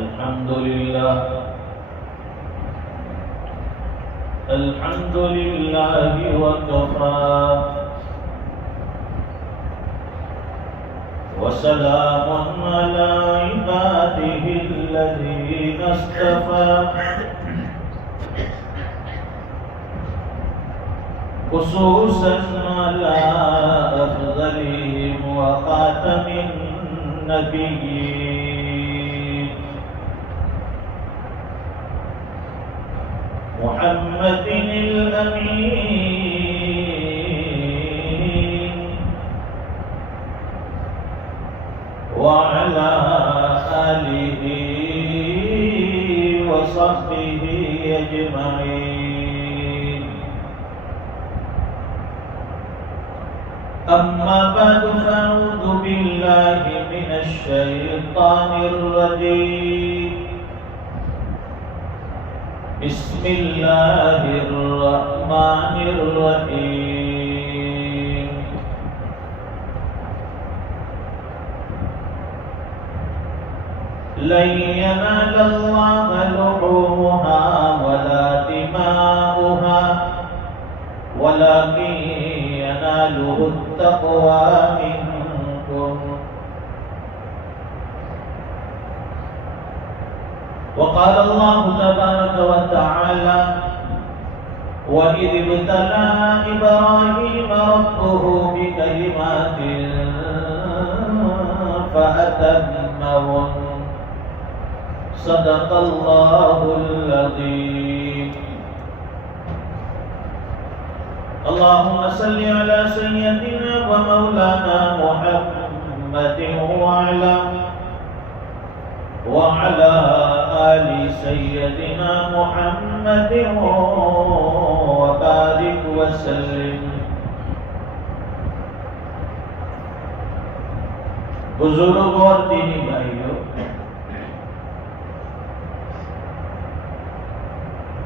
الحمد لله وكفى وسلام على عباده الذين اصطفى خصوصا على أفضلهم وخاتم النبيين محمد الأمين وعلى آله وصحبه أجمعين. أما بعد فأعوذ بالله من الشيطان الرجيم. بسم الله الرحمن الرحيم. لن ينال الله لحومها ولا دماؤها ولكن يناله التقوى منكم. وقال الله تبارك وتعالى وإذ ابتلى إبراهيم ربه بكلمات فأتمهن صدق الله العظيم. اللهم صل على سيدنا ومولانا محمد وعلى آل سيدنا محمد وبارك وسلم. بزرگوں اور دینی بھائیوں،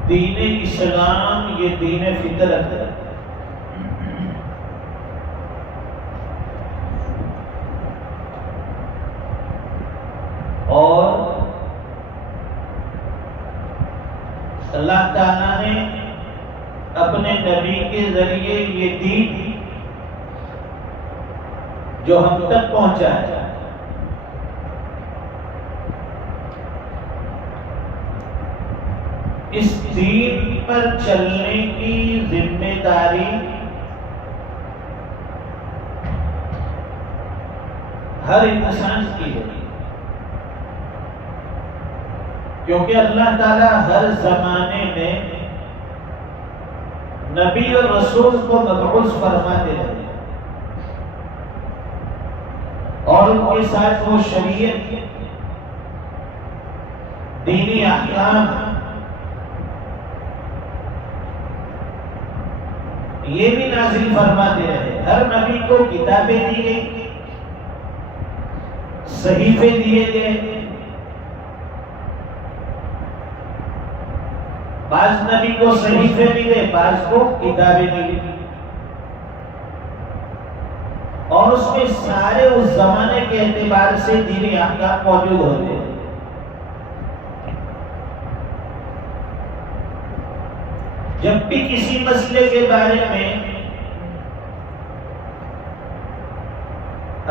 دین اسلام یہ دین فطرت ہے. اور اللہ تعالیٰ نے اپنے نبی کے ذریعے یہ دین جو ہم تک پہنچایا، اس دین پر چلنے کی ذمہ داری ہر انسان کی ہے، کیونکہ اللہ تعالیٰ ہر زمانے میں نبی اور رسول کو مبعوث فرماتے رہے اور ان کے ساتھ وہ شریعت، دینی احکام یہ بھی نازل فرماتے رہے. ہر نبی کو کتابیں دی گئی، صحیفے دیے گئے. بعض نبی کو صحیفے ملے، بعض کو کتابیں ملی، اور اس میں سارے اس زمانے کے اعتبار سے دینی احکام موجود ہوتے ہیں. جب بھی کسی مسئلے کے بارے میں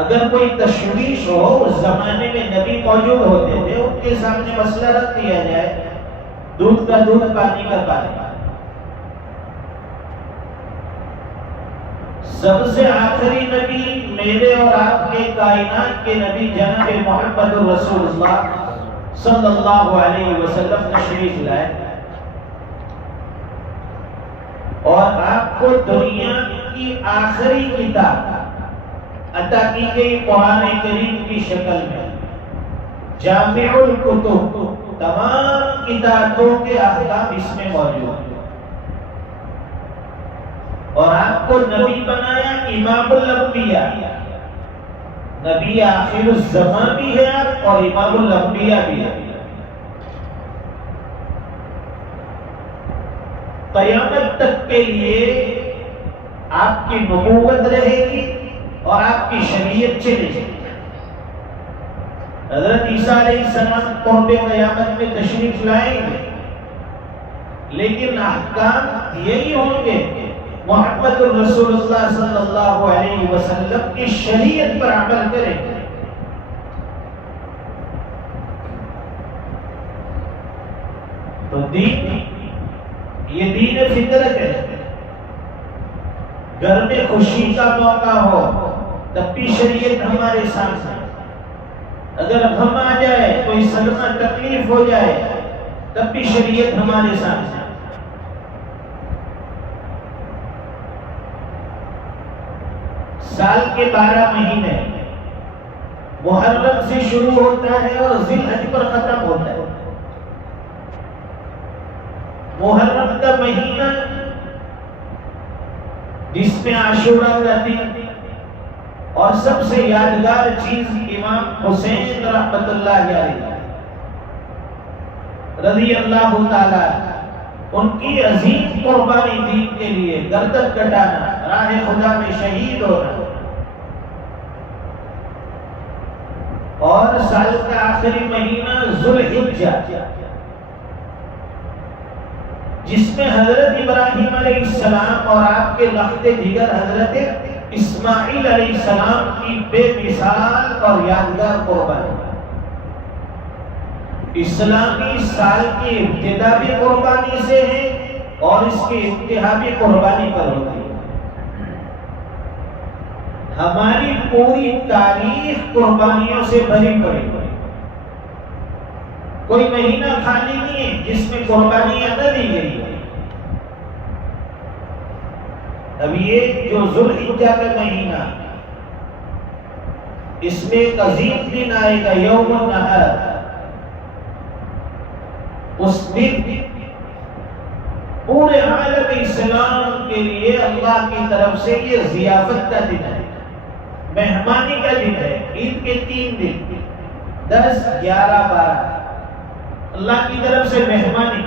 اگر کوئی تشویش ہو، اس زمانے میں نبی موجود ہوتے تھے، ان کے سامنے مسئلہ رکھ دیا جائے، دودھ کا دودھ، پانی کا پانی. سب سے آخری نبی میرے اور آپ کے کائنات کے نبی جناب محمد رسول اللہ صلی اللہ علیہ وسلم تشریف لائے، اور آپ کو دنیا کی آخری کتاب عطا کی گئی قرآن کریم کی شکل میں. جامع الکتب، تمام کتابوں کے احکام اس میں موجود ہیں. اور آپ کو نبی بنایا امام الانبیاء، نبی آخر الزمان بھی ہے اور امام الانبیاء بھی ہے. قیامت تک کے لیے آپ کی نبوت رہے گی اور آپ کی شریعت چلے گی. حضرت عیسیٰ علیہ السلام قرب قیامت میں تشریف لائیں گے، لیکن احکام یہی ہوں گے، محمد الرسول اللہ صلی اللہ علیہ وسلم کی شریعت پر عمل کریں گے۔ تو دین یہ دین فطرت ہے۔ گھر میں خوشی کا موقع ہو تب بھی شریعت ہمارے سامنے، اگر ہم آ جائے کوئی صدمہ تکلیف ہو جائے تب بھی شریعت ہمارے سامنے۔ سال کے 12 مہینے محرم سے شروع ہوتا ہے اور ذی الحج پر ختم ہوتا ہے۔ محرم کا مہینہ جس میں عاشورہ کا دن اور سب سے یادگار چیز امام حسین رحمت اللہ علیہ رضی اللہ تعالی ان کی عظیم قربانی دین کے لیے، گردن کٹانا، راہ خدا میں شہید ہونا، اور سال کا آخری مہینہ ذو الحجہ جس میں حضرت ابراہیم علیہ السلام اور آپ کے لخت جگر حضرت اسماعیل علیہ السلام کی بے مثال اور یادگار قربانی۔ اسلامی سال کی ابتدا بھی قربانی سے ہے اور اس کی انتہا بھی قربانی پر ہوتی ہے۔ ہماری پوری تاریخ قربانیوں سے بھری پڑی، کوئی مہینہ خالی نہیں ہے جس میں قربانیاں نہ دی گئی ہے۔ اب یہ جو ذو الحجہ کا مہینہ، اس میں ایک عظیم دن آئے گا، یوم النحر۔ اس دن پورے عالم اسلام کے لیے اللہ کی طرف سے یہ ضیافت کا دن ہے، مہمانی کا دن ہے۔ عید کے 3 دن 10، 11، 12 اللہ کی طرف سے مہمانی۔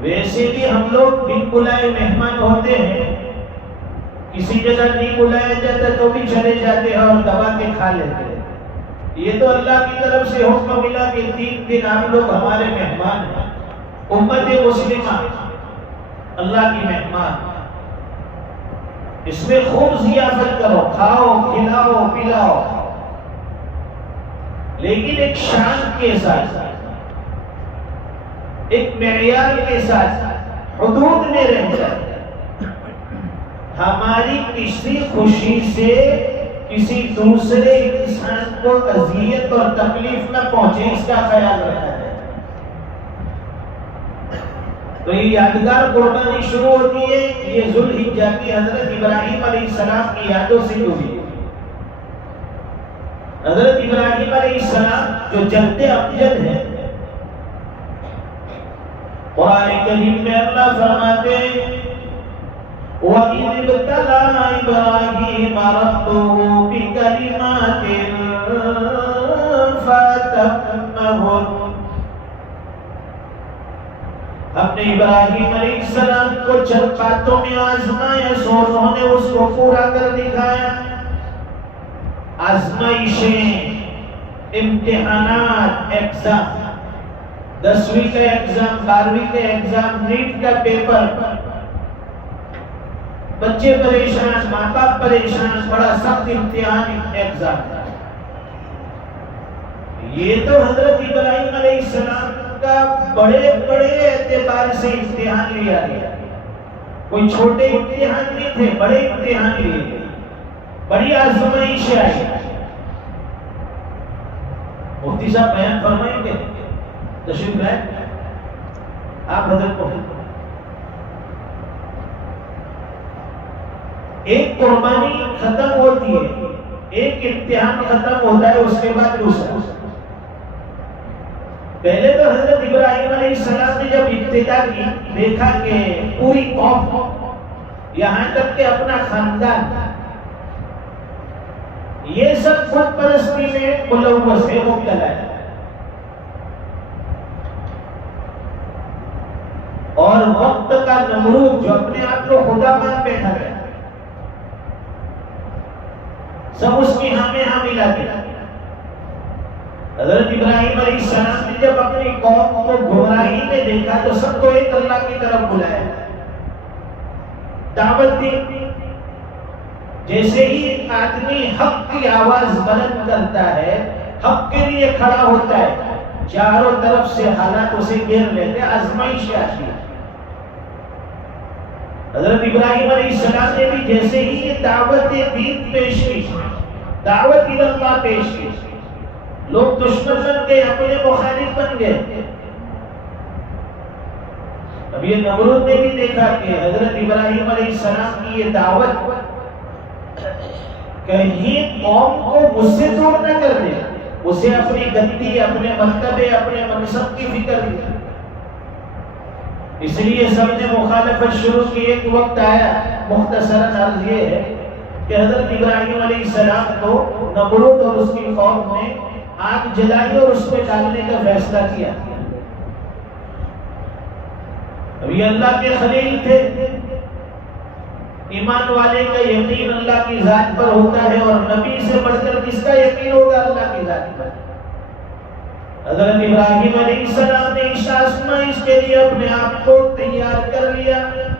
ویسے بھی ہم لوگ بن بلائے مہمان ہوتے ہیں، کسی جگہ نہیں بلایا جاتا تو بھی چلے جاتے ہیں اور دبا کے کھا لیتے ہیں۔ یہ تو اللہ کی طرف سے حکم ملا کہ 3 دن آپ لوگ ہمارے مہمان ہیں، امت مسلمہ اللہ کی مہمان۔ اس میں خوب ضیافت کرو، کھاؤ، کھلاؤ، پلاؤ، لیکن ایک شان کے ساتھ، ایک معیار کے ساتھ، حدود میں رہ جائے۔ ہماری کسی خوشی سے کسی دوسرے انسان کو اذیت اور تکلیف نہ پہنچے، اس کا خیال رکھا جائے۔ تو یہ یادگار قربانی شروع ہوتی ہے، یہ ذو الحجہ کی حضرت ابراہیم علیہ السلام کی یادوں سے جڑی ہے۔ حضرت ابراہیم علیہ السلام جو جد امجد ہے، قرآن کریم میں اللہ فرماتے ہیں وَإِذِ ابْتَلَىٰ إِبْرَاهِيمَ رَبُّهُ بِكَلِمَاتٍ فَأَتَمَّهُنَّ۔ ہم نے ابراہیم علیہ السلام کو چند باتوں میں آزمایا، سو انہوں نے اس کو پورا کر دکھایا۔ آزمائشیں، امتحانات، ایگزام، 10ویں کا ایگزام، 12ویں کا ایگزام، نیٹ کا پیپر، بچے پریشان، ماں باپ پریشان، بڑا سخت امتحان ایگزام۔ یہ تو حضرت ابراہیم علیہ السلام کا بڑے بڑے اعتبار سے امتحان لیا گیا، کوئی چھوٹے امتحان نہیں تھے، بڑے امتحان لیے گئے، بڑی آزمائش آئی۔ مفتی صاحب بیان فرمائیں گے، تشریف لائیں آپ حضرت کو۔ ایک قربانی ختم ہوتی ہے، ایک امتحان ختم ہوتا ہے، اس کے بعد دوسرا۔ پہلے تو حضرت ابراہیم علیہ السلام نے جب ابتدا کی، دیکھا کہ پوری قوم، یہاں تک کہ اپنا خاندان، یہ سب خود پرستی میں ملوث ہے، مبتلا ہے، اور وقت کا نمرود جو اپنے آپ کو خدا مان بیٹھا ہے، سب اس کی ہاں میں ہاں ملا دیا۔ حضرت ابراہیم علیہ السلام نے جب اپنی قوم کو گمراہی میں دیکھا تو سب کو ایک اللہ کی طرف بلایا، دعوت دی۔ جیسے ہی آدمی حق کی آواز بلند کرتا ہے، حق کے لیے کھڑا ہوتا ہے، چاروں طرف سے حالات اسے گھیر لیتے، آزمائش آتی ہے۔ حضرت ابراہیم علیہ السلام نے بھی جیسے ہی یہ دعوت دین پیش کی، دعوت اللہ پیش کی، لوگ دشمن بن گئے، اپنے مخالف بن گئے۔ اب یہ نمرود نے بھی دیکھا کہ حضرت ابراہیم علیہ السلام کی یہ دعوت کہیں قوم کو مجھ سے دور نہ کر دے، اسے اپنی گدی، اپنے مرتبے، اپنے منصب کی فکر دی، اس لیے سب نے مخالفت شروع کی۔ ایک وقت آیا، مختصراً عرض یہ ہے کہ حضرت ابراہیم علیہ السلام کو نمرود اور اس کی قوم نے آگ جلائی اور اس میں ڈالنے کا فیصلہ کیا۔ اب یہ اللہ کے خلیل تھے، ایمان والے کا یقین اللہ کی ذات پر ہوتا ہے، اور نبی سے بڑھ کر کس کا یقین ہوگا اللہ کی ذات پر۔ حضرت ابراہیم علیہ السلام نے اس کے لیے اپنے آپ کو تیار کر لیا،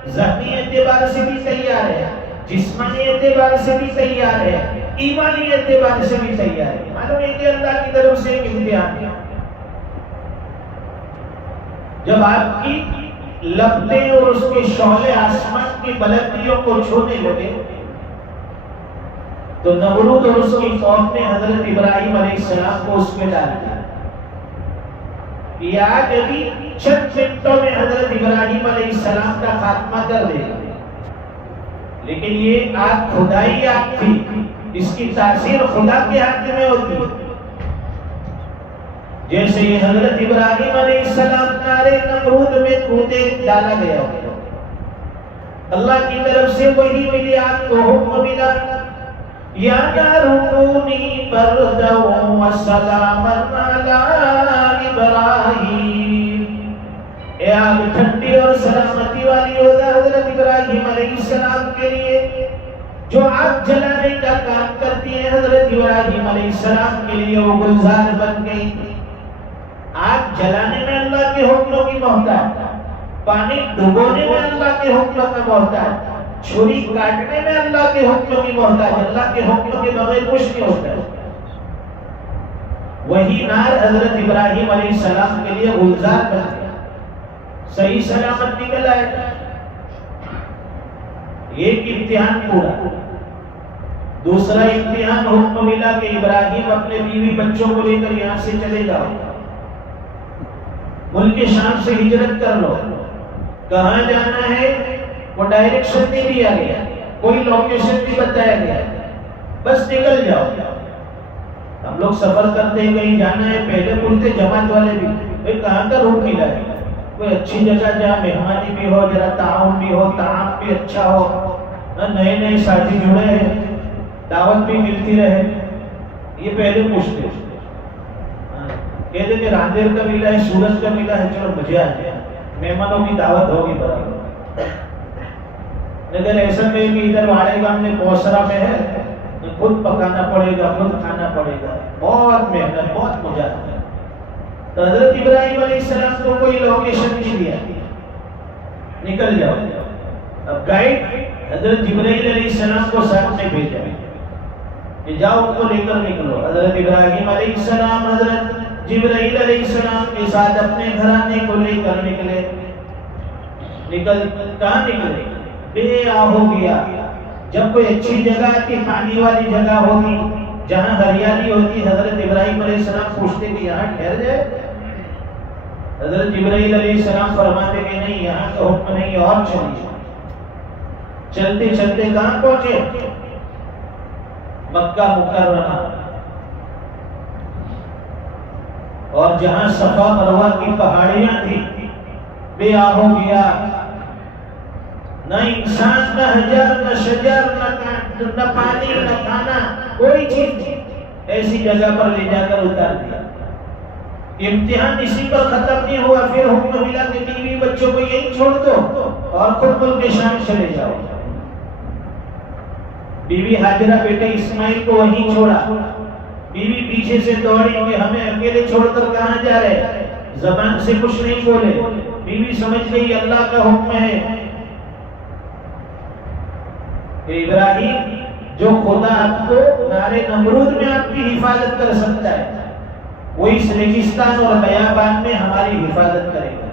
ذہنی اعتبار سے بھی تیار ہے، جسمانی اعتبار سے بھی تیار ہے، ایمانی اعتبار سے بھی تیار ہے۔ معلوم ہے کہ اللہ کی طرف سے ایک امتحان ہے۔ جب آپ کی لپٹیں اور اس کے شعلے آسمان کی بلندیوں کو چھونے لگے تو نمرود اور اس کی قوم نے حضرت ابراہیم علیہ السلام کو اس میں ڈال دیا۔ یہ آگ ابھی چند منٹوں میں حضرت ابراہیم علیہ السلام کا خاتمہ کر دے گا، لیکن یہ آگ خدائی آگ تھی، اس کی تاثیر خدا کے ہاتھ میں ہوتی ہے۔ جیسے یہ حضرت ابراہیم علیہ السلام نارے نمرود میں کودے ڈالا گیا، اللہ کی طرف سے وہی ملی، آگ کو حکم ملا، یا نار کونی بردا وسلاما علی ابراہیم، اے آگ ٹھنڈی اور سلامتی والی ہو جا حضرت ابراہیم علیہ السلام کے لیے۔ جو آگ جلانے کا کام کرتی ہے حضرت ابراہیم علیہ السلام کے لیے وہ گلزار بن گئی۔ آگ جلانے میں اللہ کے حکموں کی محتاج، پانی ڈبونے میں اللہ کے حکموں کا محتاج، چھری کاٹنے میں اللہ کے حکموں کی محتاج، اللہ کے حکموں کے بغیر کچھ نہیں ہوتا ہے۔ وہی نار حضرت ابراہیم علیہ السلام کے لیے گلزار بن گیا، صحیح سلامت نکل آئے۔ ایک امتحان پورا۔ دوسرا امتحان حکم ملا کہ ابراہیم اپنے بیوی بچوں کو لے کر یہاں سے چلے جاؤ، ملک شام سے ہجرت کر لو۔ کہاں جانا ہے وہ ڈائریکشن نہیں دیا گیا، کوئی لوکیشن نہیں بتایا گیا، بس نکل جاؤ۔ ہم لوگ سفر کرتے ہیں کہیں جانا ہے، پہلے پوچھتے جماعت والے بھی بھائی کہاں کا روٹ ملا ہے، کوئی اچھی جگہ جہاں مہمانی بھی ہو، ذرا تعاون بھی ہو، طعام بھی اچھا ہو، نئے نئے ساتھی جڑے ہیں، دعوت بھی ملتی رہے، یہ پہلے پوچھتے ہیں۔ کہتے کہ راندیر کا ملا ہے، سورج کا ملا ہے، چلو مجھے آ جائے، مہمانوں کی دعوت ہوگی برابر۔ لیکن ایسا نہیں کہ ادھر واڑے گام میں کوسرا میں ہے، خود پکانا پڑے گا، خود کھانا پڑے گا، بہت محنت، بہت مجاہدہ۔ تو حضرت ابراہیم علیہ السلام کو کوئی لوکیشن نہیں دیا، نکل جاؤ۔ اب گائیڈ حضرت جبرائیل علیہ السلام کو ساتھ میں بھیجا کہ جاؤ ان کو لے کر نکلو۔ حضرت ابراہیم علیہ السلام حضرت جبرائیل علیہ السلام کے ساتھ اپنے گھرانے کو لے کر نکلے۔ کہاں نکلے؟ بے آ ہو گیا۔ جب کوئی اچھی جگہ آتی، پانی والی جگہ ہوگی، جہاں ہریالی ہوتی، حضرت ابراہیم علیہ السلام پوچھتے کہ یہاں ٹھہر جائے۔ حضرت جبرائیل علیہ السلام فرماتے کہ نہیں، یہاں کا حکم نہیں، اور چلیے۔ چلتے چلتے کہاں پہنچے؟ مکہ مکرمہ، اور جہاں صفا مروہ کی پہاڑیاں تھیں، بے آ ہو گیا۔ نہ انسان، نہ حجر، نہ شجر، نہ پانی، نہ کھانا، کوئی چیز نہیں۔ ایسی جگہ پر لے جا کر اتار دیا۔ امتحان اسی پر ختم نہیں ہوا، پھر حکم ملا کہ بیوی بچوں کو یہیں چھوڑ دو اور خود ملک شام چلے جاؤ۔ بیوی ہاجرہ بیٹے اسماعیل کو وہیں چھوڑا، بیوی پیچھے سے دوڑی کہ ہمیں اکیلے چھوڑ کر کہاں جا رہے، زبان سے کچھ نہیں بولے، بیوی سمجھ گئی اللہ کا حکم ہے کہ ابراہیم جو خدا آپ کو نارے نمرود میں آپ کی حفاظت کر سکتا ہے وہ اس ریگستان اور بیابان میں ہماری حفاظت کرے گا۔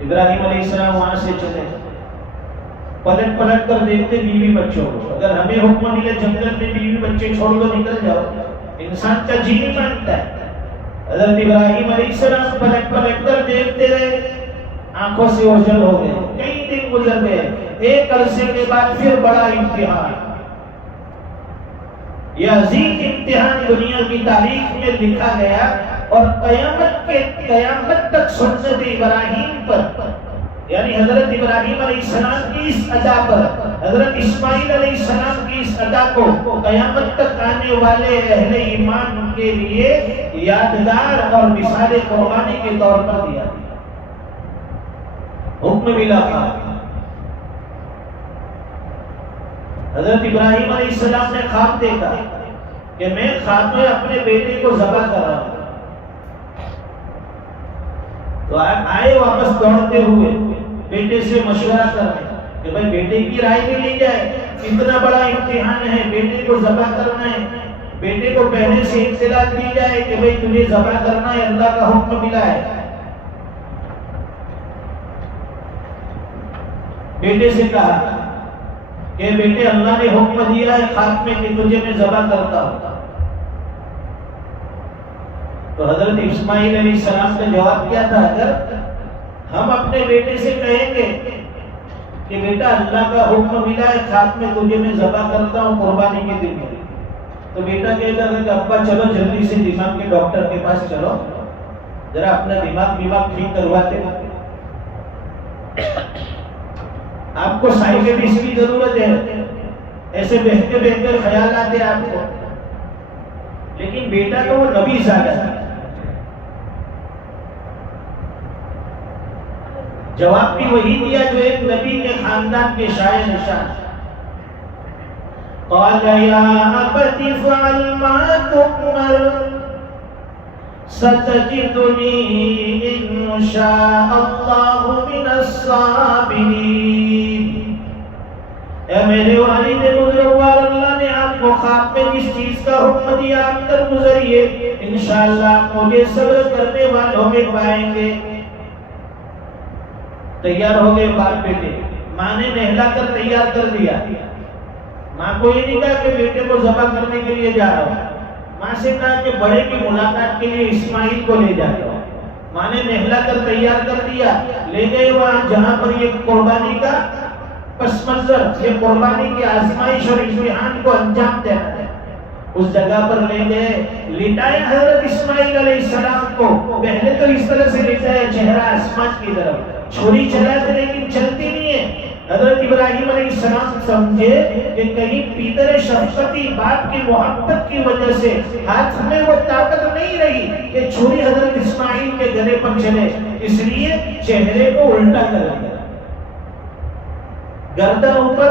ابراہیم علیہ السلام وہاں سے چلے، پلٹ پلٹ کر دیکھتے بیوی بچوں کو، اگر ہمیں حکم ملے جنگل میں بیوی بچے چھوڑ دو نکل جاؤ، انسان کا جی نہیں مانتا ہے۔ حضرت ابراہیم علیہ السلام پلٹ پلٹ کر دیکھتے رہے، آنکھوں سے اوجھل ہو گئے، کئی دن گزر گئے، ایک عرصے کے بعد پھر بڑا امتحان، یہ عظیم امتحان دنیا کی تاریخ میں لکھا گیا اور قیامت تک سنت ابراہیم پر، یعنی حضرت ابراہیم علیہ السلام کی اس ادا پر، حضرت اسماعیل علیہ السلام کی اس ادا کو قیامت تک آنے والے اہل ایمان کے لیے یادگار اور مثال قربانی کے طور پر دیا گیا۔ حکم ملا تھا، حضرت ابراہیم علیہ السلام نے خواب دیکھا کہ میں خواب میں اپنے بیٹے کو ذبح کر رہا ہوں، تو آئے واپس دوڑتے ہوئے بیٹے سے مشورہ کرنے کہ بھائی بیٹے کی رائے بھی لی جائے، اتنا بڑا امتحان ہے، بیٹے کو ذبح کرنا ہے، بیٹے کو پہلے سے اطلاع دی جائے کہ بھائی تجھے ذبح کرنا ہے، اللہ کا حکم ملا ہے۔ بیٹے سے کہا کہ بیٹے اللہ نے حکم دیا ہے خواب میں کہ تجھے میں ذبح کرتا ہوں۔ تو حضرت اسماعیل علیہ السلام نے جواب کیا تھا، اگر ہم اپنے بیٹے سے کہیں گے کہ بیٹا اللہ کا حکم ملا ہے خواب میں تجھے میں ذبح کرتا ہوں قربانی کے دن میں، تو بیٹا کہتا ہے کہ ابا چلو جلدی سے دماغ کے ڈاکٹر کے پاس چلو، ذرا اپنا دماغ ٹھیک کرواتے، آپ کو سائیکٹرسٹ کی ضرورت ہے، ایسے بہتے بہتے خیالات ہیں آپ کو، لیکن بیٹا تو وہ نبی زادہ تھا، جواب بھی وہی دیا جو ایک نبی کے خاندان کے شاعر نشان۔ قال یا ابت فعل ما تؤمر ستجدنی ان شاء اللہ من الصابرین۔ اے میرے والد بزرگوار، اللہ نے آپ کو خواب میں جس چیز کا حکم دیا آپ تک گزریے، انشاءاللہ آپ مجھے صبر کرنے والوں میں پائیں گے۔ تیار ہو گئے باپ بیٹے، ماں نے نہلا کر تیار کر دیا، ماں کو یہ نہیں کہا کہ بیٹے کو ذبح کرنے کے لیے جا رہا ہوں، ماں سے کہا کہ بڑے کی ملاقات کے لیے اسماعیل کو لے جاتا ہوں۔ ماں نے نہلا کر تیار کر دیا، لے گئے وہاں جہاں پر یہ قربانی کا پس منظر، یہ قربانی کی آزمائش اور امتحان کو انجام دینا ہے، اس جگہ پر لے گئے، لٹائے حضرت اسماعیل علیہ السلام کو، پہلے تو اس طرح سے لٹایا چہرہ آسمان کی طرف، چھری چلاتے لیکن چلتی نہیں ہے۔ حضرت ابراہیم علیہ السلام سمجھے کہ کہیں پیتر شفقتی باپ کی محبت کی وجہ سے ہاتھ میں وہ طاقت نہیں رہی کہ چھری حضرت اسماعیل کے گلے پر چلے، اس لیے چہرے کو الٹا کر دیا، گردن اوپر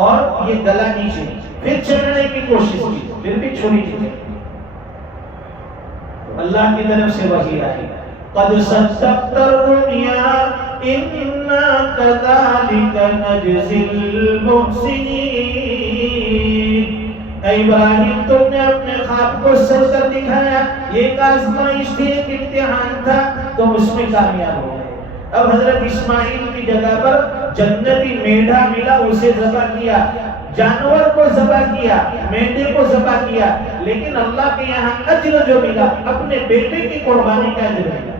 اور یہ گلا نیچے، پھر چلنے کی کوشش کی، پھر بھی چھری چلی۔ اللہ کی طرف سے وحی آئی، قد صدقت الرؤیا انا كذلك نجزي المحسنين۔ اے ابراہیم، تم نے اپنے خواب کو سچ کر دکھایا، یہ ایک آزمائش تھی، ایک امتحان تھا، تم اس میں کامیاب ہو گئے۔ اب حضرت اسماعیل کی جگہ پر جنتی میڈھا ملا، اسے ذبح کیا، جانور کو ذبح کیا، مینڈے کو ذبح کیا، لیکن اللہ کے یہاں اجر جو ملا اپنے بیٹے کی قربانی کا اجر ملا۔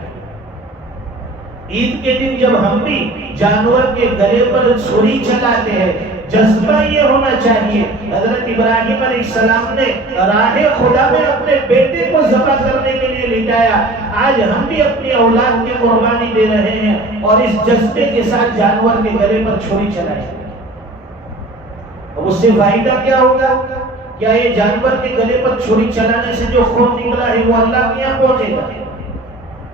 عید کے دن جب ہم بھی جانور کے گلے پر چھری چلاتے ہیں، جذبہ یہ ہونا چاہیے، حضرت ابراہیم علیہ السلام نے راہ خدا میں اپنے بیٹے کو ذبح کرنے کے لیے لٹایا، آج ہم بھی اپنی اولاد کی قربانی دے رہے ہیں اور اس جذبے کے ساتھ جانور کے گلے پر چھری چلائیں۔ اب اس سے فائدہ کیا ہوگا؟ کیا یہ جانور کے گلے پر چھری چلانے سے جو خون نکلا ہے وہ اللہ کے یہاں پہنچے گا؟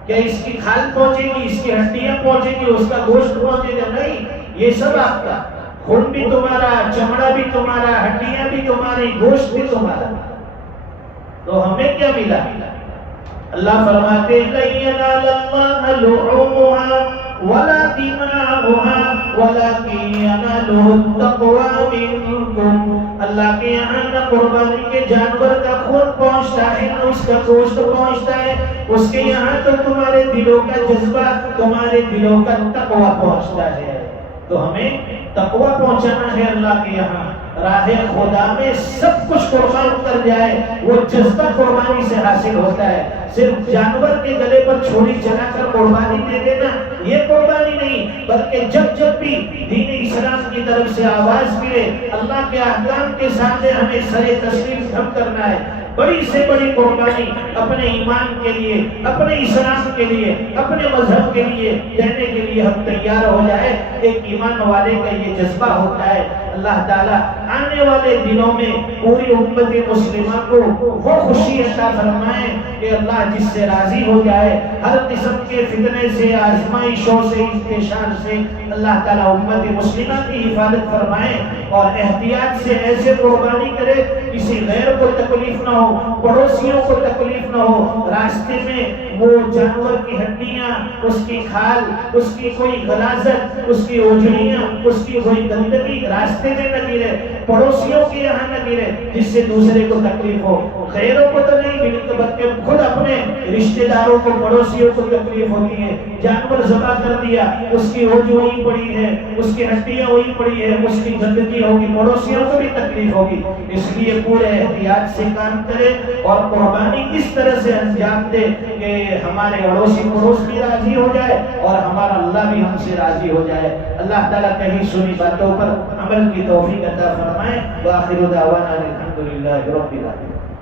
کیا اس کی کھال پہنچے گی، اس کی ہڈیاں پہنچے گی، اس کا گوشت پہنچے گا؟ نہیں، یہ سب آپ کا، خون بھی تمہارا، چمڑا بھی تمہارا، ہڈیاں بھی تمہاری، گوشت بھی تمہارا۔ تو ہمیں کیا ملا؟ اللہ فرماتے لَن يَنَالَ اللَّهَ لُحُومُهَا وَلَا دِمَاؤُهَا وَلَكِن يَنَالُهُ التَّقْوَىٰ مِنكُمْ۔ اللہ کے یہاں نہ قربانی کے جانور کا خون پہنچتا ہے نہ اس کا گوشت پہنچتا ہے، اس کے یہاں تو تمہارے دلوں کا جذبہ، تمہارے دلوں کا تقویٰ پہنچتا ہے۔ تو ہمیں تقویٰ پہنچانا ہے اللہ کے یہاں، راہ خدا میں سب کچھ قربان کر جائے، وہ جذبہ قربانی سے حاصل ہوتا ہے۔ صرف جانور کے گلے پر چھری چلا کر قربانی دے دینا یہ قربانی نہیں، بلکہ جب جب بھی دین اسلام کی طرف سے آواز ملے، اللہ کے احکام کے سامنے ہمیں سر تسلیم خم کرنا ہے۔ بڑی سے بڑی قربانی اپنے ایمان کے لیے، اپنے اسلام کے لیے، اپنے مذہب کے لیے دینے کے لیے ہم تیار ہو جائے۔ ایک ایمان والے کا یہ جذبہ ہوتا ہے۔ اللہ تعالیٰ آنے والے دنوں میں پوری امت مسلمہ کو وہ خوشی عطا فرمائے کہ اللہ جس سے راضی ہو جائے، ہر قسم کے فتنے سے، آزمائشوں سے، انتشار سے اللہ تعالیٰ امت مسلمہ کی حفاظت فرمائے، اور احتیاط سے ایسے قربانی کرے کسی غیر کو تکلیف نہ ہو، پڑوسیوں کو تکلیف نہ ہو، راستے میں وہ جانور کی ہڈیاں، اس کی کھال، اس کی کوئی غلاظت، اس کی اوجڑیاں، اس کی کوئی گندگی راستے میں نہ گرے، پڑوسیوں کے یہاں نہ گرے جس سے دوسرے کو تکلیف ہو۔ غیروں کو تو نہیں بلکہ خود اپنے رشتہ داروں کو، پڑوسیوں کو تکلیف ہوتی ہے۔ جانور ذبح کر دیا، اس کی اوج وہی پڑی ہے، اس کی ہڈیاں وہی پڑی ہے، اس کی گندگی ہوگی، پڑوسیوں کو بھی تکلیف ہوگی۔ اس لیے پورے احتیاط سے کام کرے اور قربانی اس طرح سے انجام دے کہ ہمارے اڑوسی پڑوس بھی راضی ہو جائے اور ہمارا اللہ بھی ہم سے راضی ہو جائے۔ اللہ تعالیٰ کہیں سنی باتوں پر عمل کی توفیق عطا فرمائے۔ وآخر دعوانا الحمدللہ رب العالمین۔